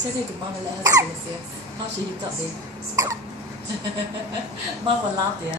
said hey to Mom and let her see the film. How she hooked up, babe. Mom will laugh there.